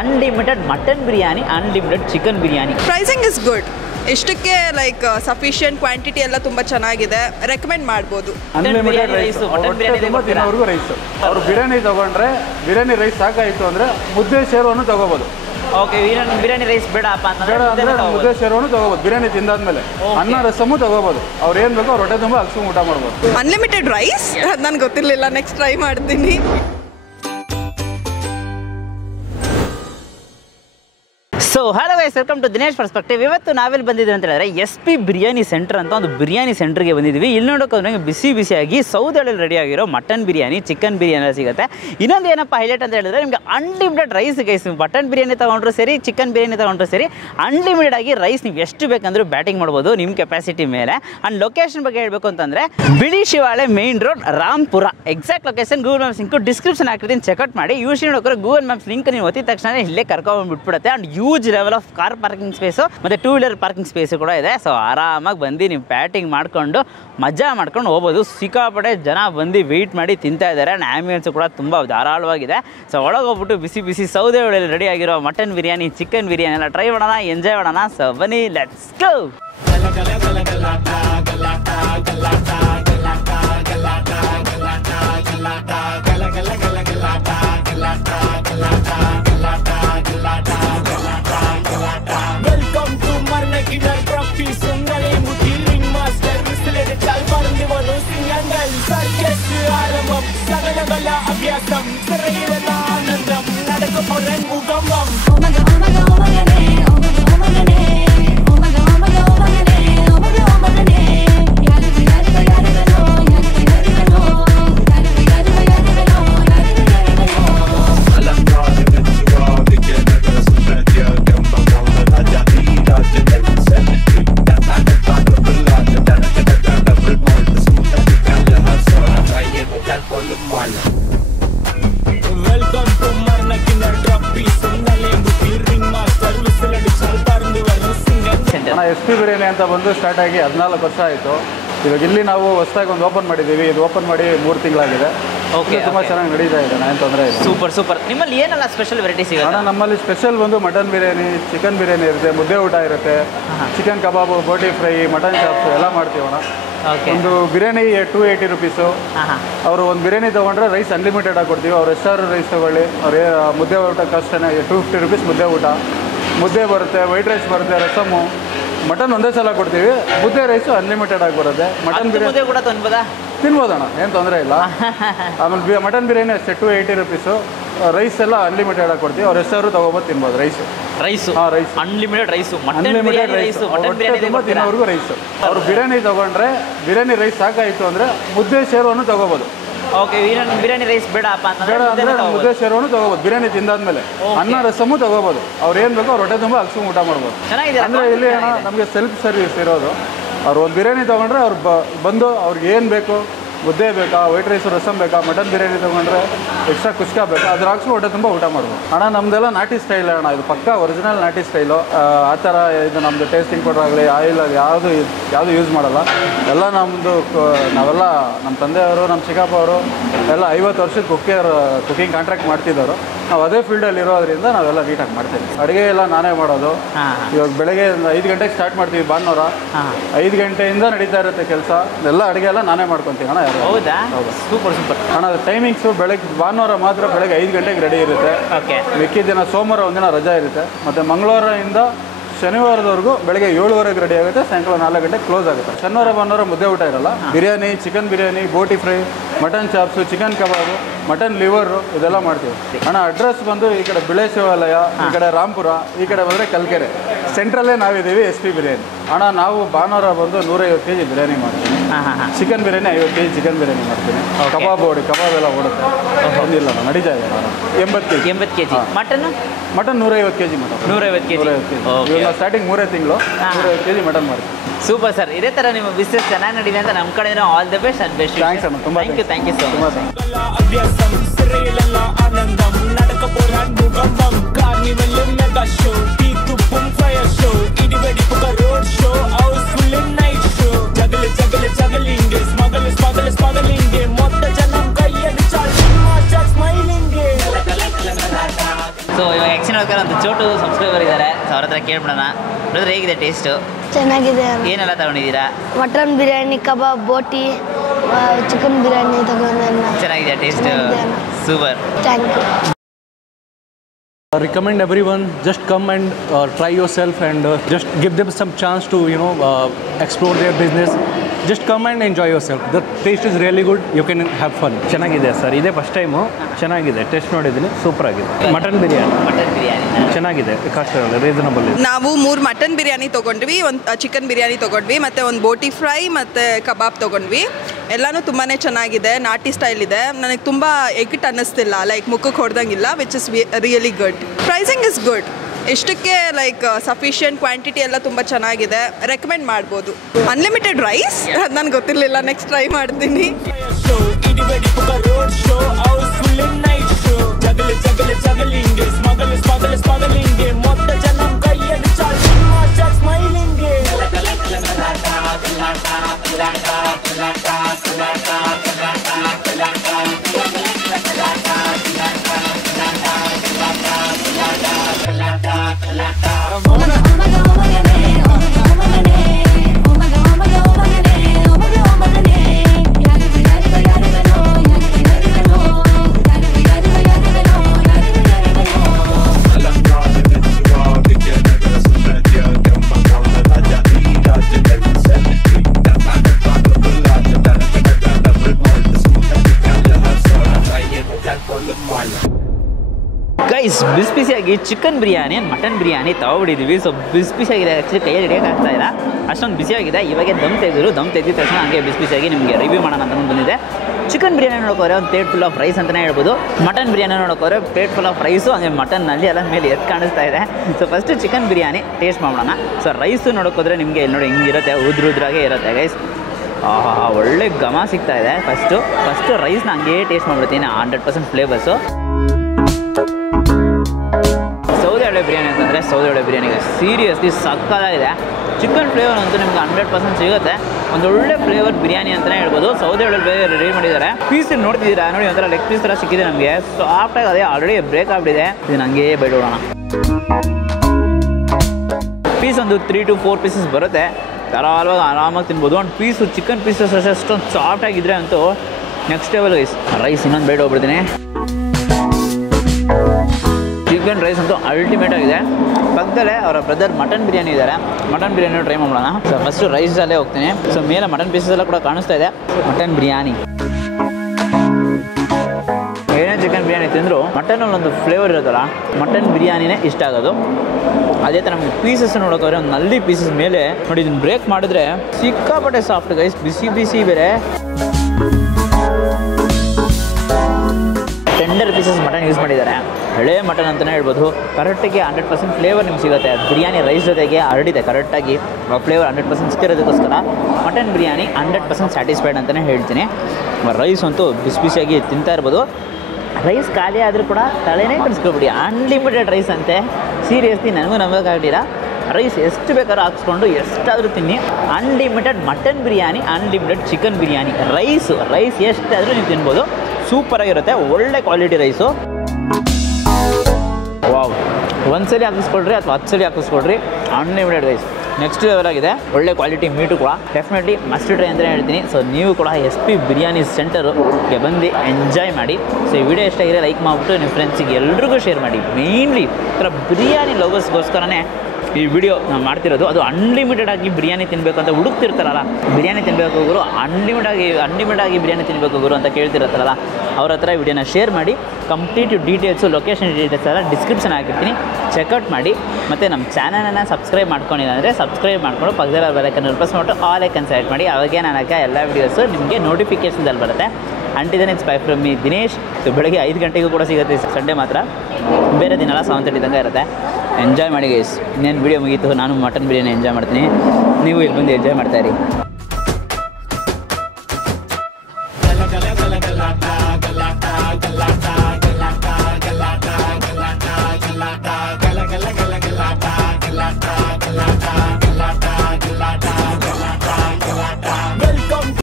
Unlimited mutton biryani, unlimited chicken biryani. Pricing is good. ಇಷ್ಟಕ್ಕೆ like sufficient quantity ಎಲ್ಲ ತುಂಬ ಚೆನ್ನಾಗಿದೆ, ರೆಕಮೆಂಡ್ ಮಾಡ್ಬೋದು. ಅನ್ಲಿಮಿಟೆಡ್ ರೈಸ್, ತಿನ್ನೋರ್ಗೂ ರೈಸ್. ಅವ್ರು ಬಿರಿಯಾನಿ ತೊಗೊಂಡ್ರೆ ಬಿರಿಯಾನಿ ರೈಸ್ ಸಾಕಾಯಿತು ಅಂದರೆ ಮುದ್ದೆ ಸೇರುವನ್ನು ತೊಗೋಬೋದು. ಓಕೆ, ಬಿರಿಯಾನಿ ರೈಸ್ ಬೇಡಪ್ಪ ಬೇಡ ಅಂದರೆ ಮುದ್ದೆ ಸೇರುವನ್ನು ತೊಗೋಬೋದು. ಬಿರಿಯಾನಿ ತಿಂದಾದ್ಮೇಲೆ ಅನ್ನ ರಸಮು ತೊಗೋಬೋದು. ಅವ್ರು ಏನು ಬೇಕೋ ಅವ್ರ ಹೊಟ್ಟೆ ತುಂಬ ಹಾಕ್ಸ್ಕೊಂಡು ಊಟ ಮಾಡ್ಬೋದು. ಅನ್ಲಿಮಿಟೆಡ್ ರೈಸ್ ನನಗೆ ಗೊತ್ತಿರಲಿಲ್ಲ, ನೆಕ್ಸ್ಟ್ ಟ್ರೈ ಮಾಡ್ತೀನಿ. So hello guys, welcome to Dinesh perspective. ಇವತ್ತು ನಾವೆಲ್ಲಿ ಬಂದಿದ್ದೀವಿ ಅಂತ ಹೇಳಿದ್ರೆ SP ಬಿರಿಯಾನಿ ಸೆಂಟರ್ ಅಂತ ಒಂದು ಬಿರಿಯಾನಿ ಸೆಂಟರ್ಗೆ ಬಂದಿದ್ದೀವಿ. ಇಲ್ಲಿ ನೋಡೋಕೆ ಬಿಸಿ ಬಿಸಿಯಾಗಿ ಸೌದೆಯಲ್ಲಿ ರೆಡಿ ಆಗಿರೋ ಮಟನ್ ಬಿರಿಯಾನಿ, ಚಿಕನ್ ಬಿರಿಯಾನಿ ಸಿಗುತ್ತೆ. ಇನ್ನೊಂದು ಏನಪ್ಪ ಹೈಲೈಟ್ ಅಂತ ಹೇಳಿದ್ರೆ ನಿಮಗೆ unlimited rice guys. Mutton biryani ತೊಗೊಂಡ್ರು ಸರಿ, ಚಿಕನ್ ಬಿರಿಯಾನಿ ತೊಗೊಂಡ್ರು ಸರಿ, ಅನ್ಲಿಮಿಟೆಡ್ ಆಗಿ ರೈಸ್ ನೀವು ಎಷ್ಟು ಬೇಕಂದ್ರೂ ಬ್ಯಾಟಿಂಗ್ ಮಾಡ್ಬೋದು ನಿಮ್ಮ ಕೆಪಾಸಿಟಿ ಮೇಲೆ. ಆ್ಯಂಡ್ ಲೊಕೇಶನ್ ಬಗ್ಗೆ ಹೇಳಬೇಕು ಅಂತಂದರೆ ಬಿಳಿ Shivale main road, Rampura. Exact location Google Maps link description ಹಾಕಿರ್ತೀನಿ, ಚೆಕ್ಔಟ್ ಮಾಡಿ. ಯೂಶಲಿ ನೋಡೋಕೆ ಗೂಗಲ್ ಮ್ಯಾಪ್ಸ್ ಲಿಂಕ್ ನೀವು ಒತ್ತಿದ ತಕ್ಷಣ ಇಲ್ಲೇ ಕರ್ಕೊಂಡ್ಬಿಟ್ಬಿಡುತ್ತೆ. And huge level of car parking space ಮತ್ತು 2 ವೀಲರ್ ಪಾರ್ಕಿಂಗ್ ಸ್ಪೇಸು ಕೂಡ ಇದೆ. ಸೊ ಆರಾಮಾಗಿ ಬಂದು ನೀವು ಬ್ಯಾಟಿಂಗ್ ಮಾಡ್ಕೊಂಡು ಮಜಾ ಮಾಡ್ಕೊಂಡು ಹೋಗ್ಬೋದು. ಸಿಕ್ಕಾಪಟ್ಟೆ ಜನ ಬಂದು ವೆಯ್ಟ್ ಮಾಡಿ ತಿಂತಾ ಇದ್ದಾರೆ. ಆ್ಯಂಡ್ ಆ್ಯಂಬಿಯನ್ಸು ಕೂಡ ತುಂಬ ಧಾರಾಳವಾಗಿದೆ. ಸೊ ಒಳಗೆ ಹೋಗ್ಬಿಟ್ಟು ಬಿಸಿ ಬಿಸಿ ಸೌದೆ ಒಳ್ಳೆಯಲ್ಲಿ ರೆಡಿ ಆಗಿರೋ ಮಟನ್ ಬಿರಿಯಾನಿ, ಚಿಕನ್ ಬಿರಿಯಾನಿ ಎಲ್ಲ ಟ್ರೈ ಮಾಡೋಣ, ಎಂಜಾಯ್ ಮಾಡೋಣ. ಸೊ ಬನ್ನಿ, ಲೆಟ್ಸ್ ಗೋ. SP ಬಿರಿಯಾನಿ ಅಂತ ಬಂದು ಸ್ಟಾರ್ಟ್ ಆಗಿ 14 ವರ್ಷ ಆಯಿತು. ಇವಾಗ ಇಲ್ಲಿ ನಾವು ಹೊಸದಾಗಿ ಒಂದು ಓಪನ್ ಮಾಡಿದ್ದೀವಿ. ಇದು ಓಪನ್ ಮಾಡಿ 3 ತಿಂಗಳಾಗಿದೆ. ಓಕೆ, ತುಂಬ ಚೆನ್ನಾಗಿ ನಡೀತಾ ಇದೆ, ಏನು ತೊಂದರೆ ಇಲ್ಲ. Super super. ನಿಮ್ಮಲ್ಲಿ ಏನೆಲ್ಲ ಸ್ಪೆಷಲ್ ವೆರೈಟಿ ಸಿಗುತ್ತೆ? ನಮ್ಮಲ್ಲಿ ಸ್ಪೆಷಲ್ ಬಂದು ಮಟನ್ ಬಿರಿಯಾನಿ, ಚಿಕನ್ ಬಿರಿಯಾನಿ ಇರುತ್ತೆ, ಮುದ್ದೆ ಊಟ ಇರುತ್ತೆ, ಚಿಕನ್ ಕಬಾಬು, ಬೋಟಿ ಫ್ರೈ, ಮಟನ್ ಚಾಪ್ಸು ಎಲ್ಲ ಮಾಡ್ತೀವಣ್ಣ. ಒಂದು ಬಿರಿಯಾನಿ 280 ರುಪೀಸು. ಅವರು ಒಂದು ಬಿರಿಯಾನಿ ತೊಗೊಂಡ್ರೆ ರೈಸ್ ಅನ್ಲಿಮಿಟೆಡ್ ಆಗಿ ಕೊಡ್ತೀವಿ. ಅವ್ರು ಎಷ್ಟಾದ್ರು ರೈಸ್ ತೊಗೊಳ್ಳಿ, ಅವ್ರು ಮುದ್ದೆ ಊಟಕ್ಕೆ ಅಷ್ಟೇ 250 ರುಪೀಸ್ ಮುದ್ದೆ ಊಟ. ಮುದ್ದೆ ಬರುತ್ತೆ, ವೈಟ್ ರೈಸ್ ಬರುತ್ತೆ, ರಸಮು, ಮಟನ್ ಒಂದೇ ಸಲ ಕೊಡ್ತೀವಿ. ಮುದ್ದೆ ರೈಸು ಅನ್ಲಿಮಿಟೆಡ್ ಆಗಿ ಬರುತ್ತೆ. ಮಟನ್ ಬಿರಿಯಾನಿ ಕೂಡ ತಿನ್ಬೋದಣ್ಣ, ಏನು ತೊಂದರೆ ಇಲ್ಲ. ಆಮೇಲೆ ಮಟನ್ ಬಿರಿಯಾನಿ ಅಷ್ಟೇ 280 ರುಪೀಸು. ರೈಸ್ ಎಲ್ಲ ಅನ್ಲಿಮಿಟೆಡ್ ಆಗಿ ಕೊಡ್ತೀವಿ. ಅವ್ರು ಎಷ್ಟಾದ್ರು ತೊಗೊಬೋದು, ತಿನ್ಬೋದು. ರೈಸು ಹಾಂ, rice unlimited rice, unlimited rice, ತುಂಬ ತಿನ್ನೋರ್ಗೂ ರೈಸು. ಅವ್ರು ಬಿರಿಯಾನಿ ತೊಗೊಂಡ್ರೆ ಬಿರಿಯಾನಿ ರೈಸ್ ಸಾಕಾಯಿತು ಅಂದರೆ ಮುದ್ದೆ ಸೇರುವನ್ನು ತೊಗೋಬೋದು. ಓಕೆ, ಬಿರಿಯಾನಿ ರೈಸ್ ಬೇಡಪ್ಪ ಬೇಡ ಅಂದರೆ ಮುದ್ದೆ ಸೇರುವನ್ನು ತೊಗೋಬೋದು. ಬಿರಿಯಾನಿ ತಿಂದಾದ್ಮೇಲೆ ಅನ್ನ ರಸಮು ತೊಗೋಬೋದು. ಅವ್ರು ಏನು ಬೇಕೋ ಅವ್ರ ಹೊಟ್ಟೆ ತುಂಬ ಹಾಕ್ಸ್ಕೊಂಡು ಊಟ ಮಾಡ್ಬೋದು. ಅಂದರೆ ಇಲ್ಲಿ ನಮಗೆ ಸೆಲ್ಫ್ ಸರ್ವಿಸ್ ಇರೋದು. ಅವ್ರು ಒಂದು ಬಿರಿಯಾನಿ ತೊಗೊಂಡ್ರೆ ಅವ್ರು ಬಂದು ಅವ್ರಿಗೆ ಏನು ಬೇಕು, ಮುದ್ದೆ ಬೇಕಾ, ವೈಟ್ ರೈಸು, ರಸಮ್ ಬೇಕಾ, ಮಟನ್ ಬಿರಿಯಾನಿ ತೊಗೊಂಡ್ರೆ ಎಕ್ಸ್ಟ್ರಾ ಕುಷ್ಕ ಬೇಕಾ, ಅದ್ರ ಹಾಕ್ಸ್ಕೊಂಡು ಹೊಟ್ಟೆ ತುಂಬ ಊಟ ಮಾಡ್ಬೋದು. ಅಣ್ಣ ನಮ್ಮದೆಲ್ಲ ನಾಟಿ ಸ್ಟೈಲ್ ಅಣ್ಣ, ಇದು ಪಕ್ಕಾ ಒರಿಜಿನಲ್ ನಾಟಿ ಸ್ಟೈಲು. ಆ ಥರ ಇದು ನಮ್ಮದು ಟೇಸ್ಟಿಂಗ್ ಪೌಡರ್ ಆಗಲಿ, ಆಯಿಲ್ ಆಗಲಿ ಯಾವುದು ಯೂಸ್ ಮಾಡಲ್ಲ. ಎಲ್ಲ ನಮ್ಮದು ನಾವೆಲ್ಲ ನಮ್ಮ ತಂದೆಯವರು, ನಮ್ಮ ಚಿಕ್ಕಪ್ಪ ಅವರು ಎಲ್ಲ 50 ವರ್ಷದ ಕುಕಿಂಗ್ ಕಾಂಟ್ರಾಕ್ಟ್ ಮಾಡ್ತಿದ್ದವರು. ನಾವು ಅದೇ ಫೀಲ್ಡಲ್ಲಿ ಇರೋದ್ರಿಂದ ನಾವೆಲ್ಲ ನೀಟಾಗಿ ಮಾಡ್ತೀವಿ. ಅಡುಗೆ ಎಲ್ಲ ನಾನೇ ಮಾಡೋದು. ಇವಾಗ ಬೆಳಗ್ಗೆ 5 ಗಂಟೆಗೆ ಸ್ಟಾರ್ಟ್ ಮಾಡ್ತೀವಿ. ಭಾನುವಾರ 5 ಗಂಟೆಯಿಂದ ನಡೀತಾ ಇರುತ್ತೆ ಕೆಲಸ. ಎಲ್ಲ ಅಡುಗೆ ಎಲ್ಲ ನಾನೇ ಮಾಡ್ಕೊತೀವಿ ಅಣ್ಣ. ಹೌದಾ? ಸೂಪರ್ ಸೂಪರ್ ಅಣ್ಣ. ಟೈಮಿಂಗ್ಸು ಬೆಳಗ್ಗೆ ಭಾನುವಾರ ಮಾತ್ರ ಬೆಳಗ್ಗೆ 5 ಗಂಟೆಗೆ ರೆಡಿ ಇರುತ್ತೆ. ಮಿಕ್ಕಿದ ದಿನ ಸೋಮವಾರ ಒಂದಿನ ರಜಾ ಇರುತ್ತೆ. ಮತ್ತು ಮಂಗಳವಾರದಿಂದ ಶನಿವಾರದವರೆಗೂ ಬೆಳಗ್ಗೆ 7:30ಗೆ ರೆಡಿ ಆಗುತ್ತೆ, ಸಾಯಂಕಾಲ 4 ಗಂಟೆಗೆ ಕ್ಲೋಸ್ ಆಗುತ್ತೆ. ಶನಿವಾರ ಭಾನುವಾರ ಮುದ್ದೆ ಊಟ ಇರಲ್ಲ. Biryani, chicken biryani, boti fry, mutton chops, chicken kebab, mutton liver ಇದೆಲ್ಲ ಮಾಡ್ತೀವಿ ಅಣ್ಣ. ಅಡ್ರೆಸ್ ಬಂದು ಈ ಕಡೆ ಬಿಳೆ ಶಿವಾಲಯ, ಈ ಕಡೆ ರಾಂಪುರ, ಈ ಕಡೆ ಬಂದರೆ ಕಲ್ಕೆರೆ. ಸೆಂಟ್ರಲ್ಲೇ ನಾವಿದ್ದೀವಿ SP ಬಿರಿಯಾನಿ ಅಣ್ಣ. ನಾವು ಭಾನುವಾರ ಬಂದು 150 kg ಬಿರಿಯಾನಿ ಮಾಡ್ತೀನಿ. Chicken biryani 50 kg chicken biryani ಮಾಡ್ತೀನಿ. ಕಬಾಬ್ ಕಬಾಬ್ ಎಲ್ಲ ಓಡುತ್ತೆ, ಒಂದಿಲ್ಲ ನಡೀತಾ ಇದೆ. 80 kg mutton 150 kg mutton. 150 kg starting 3 ತಿಂಗಳು 150 kg ಮಟನ್ ಮಾಡ್ತೀವಿ. Super sir. ಇದೇ ಥರ ನಿಮ್ಮ ಬಿಸ್ನೆಸ್ ಚೆನ್ನಾಗಿ ನಡೀಲಿ ಅಂತ ನಮ್ಮ ಕಡೆ all the best and best. Thanks ಅಣ್ಣ, ತುಂಬ thank you so much. So ನೆಚ್ಚಿನ ಒಂದು ಚೋಟು ಸಬ್ಸ್ಕ್ರೈಬರ್ ಇದ್ದಾರೆ, ಸೊ ಅವ್ರ ಹತ್ರ ಕೇಳ್ಬಿಡೋಣ. ಬ್ರದರ್ ಹೇಗಿದೆ ಟೇಸ್ಟು? ಚೆನ್ನಾಗಿದೆ. ಏನೆಲ್ಲ ತಗೊಂಡಿದ್ದೀರಾ? ಮಟನ್ ಬಿರಿಯಾನಿ, ಕಬಾಬ್, ಬೋಟಿ, ಚಿಕನ್ ಬಿರಿಯಾನಿ ತಗೊಂಡೆ. ಚೆನ್ನಾಗಿದೆ taste? Super, thank you. Recommend everyone just come and try yourself and just give them some chance to explore their business. Just come and enjoy yourself. The taste is really good. You can have fun. ಚೆನ್ನಾಗಿದೆ sir, ಇದೇ first time. ಚೆನ್ನಾಗಿದೆ, taste ನೋಡಿದ್ದೀನಿ, super ಆಗಿದೆ. Mutton biryani ಚೆನ್ನಾಗಿದೆ, cost reasonable ಇದೆ. ನಾವು 3 mutton biryani ತೊಗೊಂಡ್ವಿ, ಒಂದು ಚಿಕನ್ ಬಿರಿಯಾನಿ ತೊಗೊಂಡ್ವಿ, ಮತ್ತು ಒಂದು ಬೋಟಿ ಫ್ರೈ ಮತ್ತು ಕಬಾಬ್ ತೊಗೊಂಡ್ವಿ. ಎಲ್ಲನೂ ತುಂಬಾ ಚೆನ್ನಾಗಿದೆ, ನಾಟಿ ಸ್ಟೈಲ್ ಇದೆ. ನನಗೆ ತುಂಬ ಎಗ್ಟ್ ಅನ್ನಿಸ್ತಿಲ್ಲ, ಲೈಕ್ ಮುಖಕ್ಕೆ ಹೊಡೆದಂಗಿಲ್ಲ, which is really good. Pricing is good. ಇಷ್ಟಕ್ಕೆ ಲೈಕ್ ಸಫಿಷಿಯೆಂಟ್ ಕ್ವಾಂಟಿಟಿ ಎಲ್ಲ ತುಂಬ ಚೆನ್ನಾಗಿದೆ, ರೆಕಮೆಂಡ್ ಮಾಡ್ಬೋದು. ಅನ್ಲಿಮಿಟೆಡ್ ರೈಸ್ ನನಗೆ ಗೊತ್ತಿರಲಿಲ್ಲ, ನೆಕ್ಸ್ಟ್ ಟ್ರೈ ಮಾಡ್ತೀನಿ. ಗೈಸ್, ಬಿಸಿ ಬಿಸಿಯಾಗಿ ಚಿಕನ್ ಬಿರಿಯಾನಿ ಮಟನ್ ಬಿರಿಯಾನಿ ತಗೊಬಿಟ್ಟಿದ್ದೀವಿ. ಸೊ ಬಿಸಿ ಬಿಸಿಯಾಗಿದೆ, ಆ್ಯಕ್ಚುಲಿ ಕೈಯಲ್ಲಿ ಹಿಡಿಯೋಕ್ಕಾಗ್ತಾ ಇಲ್ಲ, ಅಷ್ಟೊಂದು ಬಿಸಿಯಾಗಿದೆ. ಇವಾಗ ದಮ್ ತೆಗೆದಿದ್ದ ತಕ್ಷಣ ಹಂಗೆ ಬಿಸಿ ಬಿಸಿಯಾಗಿ ನಿಮಗೆ ರಿವ್ಯೂ ಮಾಡೋಣ ಅಂತ ಬಂದಿದೆ. ಚಿಕನ್ ಬಿರಿಯಾನಿ ನೋಡೋಕೋರೆ ಒಂದು ಪ್ಲೇಟ್ ಫುಲ್ ಆಫ್ ರೈಸ್ ಅಂತಲೇ ಹೇಳ್ಬೋದು. ಮಟನ್ ಬಿರಿಯಾನಿ ನೋಡೋಕೋರೆ ಪ್ಲೇಟ್ ಫುಲ್ ಆಫ್ ರೈಸು, ಹಂಗೆ ಮಟನ್ನಲ್ಲಿ ಎಲ್ಲ ಮೇಲೆ ಎದ್ದು ಕಾಣಿಸ್ತಾ ಇದೆ. So first chicken biryani taste ಮಾಡೋಣ. ಸೊ ರೈಸು ನೋಡೋಕೋದ್ರೆ ನಿಮಗೆ ಇಲ್ಲಿ ನೋಡಿ ಹಿಂಗಿರುತ್ತೆ, ಉದ್ರಾಗೆ ಇರುತ್ತೆ ಗೈಸ್. ಒಳ್ಳೆ ಘಮ ಸಿಗ್ತಾ ಇದೆ. ಫಸ್ಟು ರೈಸ್ನ ಹಂಗೆ ಟೇಸ್ಟ್ ಮಾಡಿಬಿಡ್ತೀನಿ, 100% ಫ್ಲೇವರ್ಸು. ಸೌದೆಳೆ ಬಿರಿಯಾನಿ ಅಂತಂದರೆ ಸೌದೆಳೆ ಬಿರಿಯಾನಿಗೆ ಸೀರಿಯಸ್ಲಿ ಸಕ್ಕತ್ತಾಗಿದೆ. ಚಿಕನ್ ಫ್ಲೇವರ್ ಅಂತೂ ನಿಮ್ಗೆ 100% ಸಿಗುತ್ತೆ. ಒಂದು ಒಳ್ಳೆ ಫ್ಲೇವರ್ ಬಿರಿಯಾನಿ ಅಂತಲೇ ಹೇಳ್ಬೋದು. ಸೌದೆಳೆ ರೆಡಿ ಮಾಡಿದ್ದಾರೆ. ಪೀಸ್ ನೋಡ್ತಿದ್ದೀರಾ ನೋಡಿ, ಒಂಥರ ಲೆಗ್ ಪೀಸ್ ಥರ ಸಿಕ್ಕಿದೆ ನಮಗೆ. ಸಾಫ್ಟಾಗಿ ಅದೇ ಆಲ್ರೆಡಿ ಬ್ರೇಕ್ ಆಗಿಬಿಟ್ಟಿದೆ. ಇದು ನನಗೆ ಬೈಡೋಣ. ಪೀಸ್ ಒಂದು 3 to 4 ಪೀಸಸ್ ಬರುತ್ತೆ, ಆರಾಮಾಗಿ ತಿನ್ಬೋದು. ಒಂದು ಪೀಸು ಚಿಕನ್ ಪೀಸಸ್ ಅಷ್ಟೊಂದು ಸಾಫ್ಟಾಗಿದ್ದರೆ ಅಂತೂ ನೆಕ್ಸ್ಟ್ ಲೆವೆಲ್ ರೈಸ್ ಇನ್ನೊಂದು ಬೇಡ ಹೋಗ್ಬಿಡ್ತೀನಿ. ಚಿಕನ್ ರೈಸ್ ಅಂತೂ ಅಲ್ಟಿಮೇಟ್ ಆಗಿದೆ. ಪಕ್ಕದಲ್ಲೇ ಅವರ ಬ್ರದರ್ ಮಟನ್ ಬಿರಿಯಾನಿ ಇದ್ದಾರೆ, ಮಟನ್ ಬಿರಿಯಾನಿ ಟ್ರೈ ಮಾಡೋಣ. ಸೊ ಫಸ್ಟು ರೈಸಲ್ಲೇ ಹೋಗ್ತೀನಿ. ಸೊ ಮೇಲೆ ಮಟನ್ ಪೀಸಸ್ ಎಲ್ಲ ಕೂಡ ಕಾಣಿಸ್ತಾ ಇದೆ. ಮಟನ್ ಬಿರಿಯಾನಿ, ಏನೇ ಚಿಕನ್ ಬಿರಿಯಾನಿ ತಿಂದರೂ ಮಟನಲ್ಲಿ ಒಂದು ಫ್ಲೇವರ್ ಇರುತ್ತಲ್ಲ, ಮಟನ್ ಬಿರಿಯಾನಿನೇ ಇಷ್ಟ ಆಗೋದು. ಅದೇ ಥರ ನಮಗೆ ಪೀಸಸ್ ನೋಡೋಕೆ ಒಂದು ನಲ್ಲಿ ಪೀಸಸ್ ಮೇಲೆ ನೋಡಿ, ಇದನ್ನು ಬ್ರೇಕ್ ಮಾಡಿದ್ರೆ ಸಿಕ್ಕಾಪಟ್ಟೆ ಸಾಫ್ಟ್ ಗೈಸ್. ಬಿಸಿ ಬಿಸಿ ಬೇರೆ, ಟೆಂಡರ್ ಪೀಸಸ್ ಮಟನ್ ಯೂಸ್ ಮಾಡಿದ್ದಾರೆ. ಹಳೆ ಮಟನ್ ಅಂತಲೇ ಹೇಳ್ಬೋದು. ಕರೆಕ್ಟಾಗಿ 100% ಫ್ಲೇವರ್ ನಿಮ್ಗೆ ಸಿಗುತ್ತೆ. ಬಿರಿಯಾನಿ ರೈಸ್ ಜೊತೆಗೆ ಹರಡಿದೆ ಕರೆಕ್ಟಾಗಿ ಫ್ಲೇವರ್ 100% ಸಿಕ್ಕಿರೋದಕ್ಕೋಸ್ಕರ ಮಟನ್ ಬಿರಿಯಾನಿ 100% ಸ್ಯಾಟಿಸ್ಫೈಡ್ ಅಂತಲೇ ಹೇಳ್ತೀನಿ. ರೈಸ್ ಅಂತೂ ಬಿಸಿ ಬಿಸಿಯಾಗಿ ತಿಂತಾ ಇರ್ಬೋದು. ರೈಸ್ ಖಾಲಿ ಆದರೂ ಕೂಡ ತಲೆನೇ ಕಡಿಸ್ಕೊಬಿಡಿ, ಅನ್ಲಿಮಿಟೆಡ್ ರೈಸ್ ಅಂತೆ. ಸೀರಿಯಸ್ಲಿ ನನಗೂ ನಂಬೋಕ್ಕಾಗಲಿಲ್ಲ. ರೈಸ್ ಎಷ್ಟು ಬೇಕಾದ್ರೂ ಹಾಕ್ಸ್ಕೊಂಡು ಎಷ್ಟಾದರೂ ತಿನ್ನಿ. Unlimited mutton biryani, unlimited chicken biryani. Rice ಎಷ್ಟಾದರೂ ನೀವು ತಿನ್ಬೋದು. ಸೂಪರಾಗಿರುತ್ತೆ, ಒಳ್ಳೆ ಕ್ವಾಲಿಟಿ ರೈಸು. ವಾವ್, ಒಂದ್ಸಲಿ ಹಾಕಿಸ್ಕೊಳ್ರಿ ಅಥವಾ 10 ಸಲ ಹಾಕಿಸ್ಕೊಳ್ರಿ, ಅನ್ಲಿಮಿಟೆಡ್ ರೈಸ್ ನೆಕ್ಸ್ಟ್ ಲೆವೆಲ್ ಆಗಿದೆ. ಒಳ್ಳೆ ಕ್ವಾಲಿಟಿ ಮೀಟು ಕೂಡ ಡೆಫಿನೆಟ್ಲಿ ಮಸ್ಟ್ ಟ್ರೈ ಅಂತಲೇ ಹೇಳ್ತೀನಿ. ಸೊ ನೀವು ಕೂಡ SP ಬಿರಿಯಾನಿ ಸೆಂಟರ್ಗೆ ಬಂದು ಎಂಜಾಯ್ ಮಾಡಿ. ಸೊ ಈ ವಿಡಿಯೋ ಎಷ್ಟಾಗಿದೆ ಲೈಕ್ ಮಾಡಿಬಿಟ್ಟು ನಿಮ್ಮ ಫ್ರೆಂಡ್ಸಿಗೆ ಎಲ್ರಿಗೂ ಶೇರ್ ಮಾಡಿ. ಮೇಯ್ನ್ಲಿ ಥರ ಬಿರಿಯಾನಿ ಲವರ್ಸ್ಗೋಸ್ಕರನೇ ಈ ವಿಡಿಯೋ ನಾವು ಮಾಡ್ತಿರೋದು. ಅದು ಅನ್ಲಿಮಿಟೆಡ್ ಆಗಿ ಬಿರಿಯಾನಿ ತಿನ್ನಬೇಕು ಅಂತ ಹುಡುಕ್ತಿರ್ತಾರಲ್ಲ, ಬಿರಿಯಾನಿ ತಿನ್ನಬೇಕು ಗುರು, ಅನ್ಲಿಮಿಟೆಡ್ ಆಗಿ ಬಿರಿಯಾನಿ ತಿನ್ನಬೇಕು ಗುರು ಅಂತ ಕೇಳ್ತಿರ್ತಾರಲ್ಲ, ಅವ್ರ ಹತ್ರ ವಿಡಿಯೋನ ಶೇರ್ ಮಾಡಿ. ಕಂಪ್ಲೀಟ್ ಡೀಟೇಲ್ಸು, ಲೊಕೇಶನ್ ಡೀಟೇಲ್ಸ್ ಎಲ್ಲ ಡಿಸ್ಕ್ರಿಪ್ಷನ್ ಹಾಕಿರ್ತೀನಿ, ಚೆಕ್ಔಟ್ ಮಾಡಿ. ಮತ್ತು ನಮ್ಮ ಚಾನಲನ್ನು ಸಬ್ಸ್ಕ್ರೈಬ್ ಮಾಡ್ಕೊಂಡಿಲ್ಲ ಅಂದರೆ ಸಬ್ಸ್ಕ್ರೈಬ್ ಮಾಡಿಕೊಂಡು ಪಕ್ಕದಲ್ಲಿ ಬೆಲ್ ಐಕನ್ ಪ್ರೆಸ್ ಮಾಡಿಬಿಟ್ಟು ಆಲ್ ಐಕನ್ ಸೆಲೆಕ್ಟ್ ಮಾಡಿ. ಅವಾಗೇ ನಾನು ಎಲ್ಲ ವೀಡಿಯೋಸು ನಿಮಗೆ ನೋಟಿಫಿಕೇಷನ್ದಲ್ಲಿ ಬರುತ್ತೆ. ಅಂಟಿದೆ next bye from me Dinesh. So ಬೆಳಗ್ಗೆ 5 ಗಂಟೆಗೂ ಕೂಡ ಸಿಗುತ್ತೆ, ಸಂಡೇ ಮಾತ್ರ. ಬೇರೆ ದಿನ ಎಲ್ಲ 7:30 ತನಕ ಇರುತ್ತೆ. ಎಂಜಾಯ್ ಮಾಡಿ ಗೈಸ್. ಇನ್ನೇನು ವೀಡಿಯೋ ಮುಗೀತು, ನಾನು ಮಟನ್ ಬಿರಿಯಾನಿ ಎಂಜಾಯ್ ಮಾಡ್ತೀನಿ, ನೀವು ಇಲ್ಲಿ ಬಂದು ಎಂಜಾಯ್ ಮಾಡ್ತಾಯಿರಿ.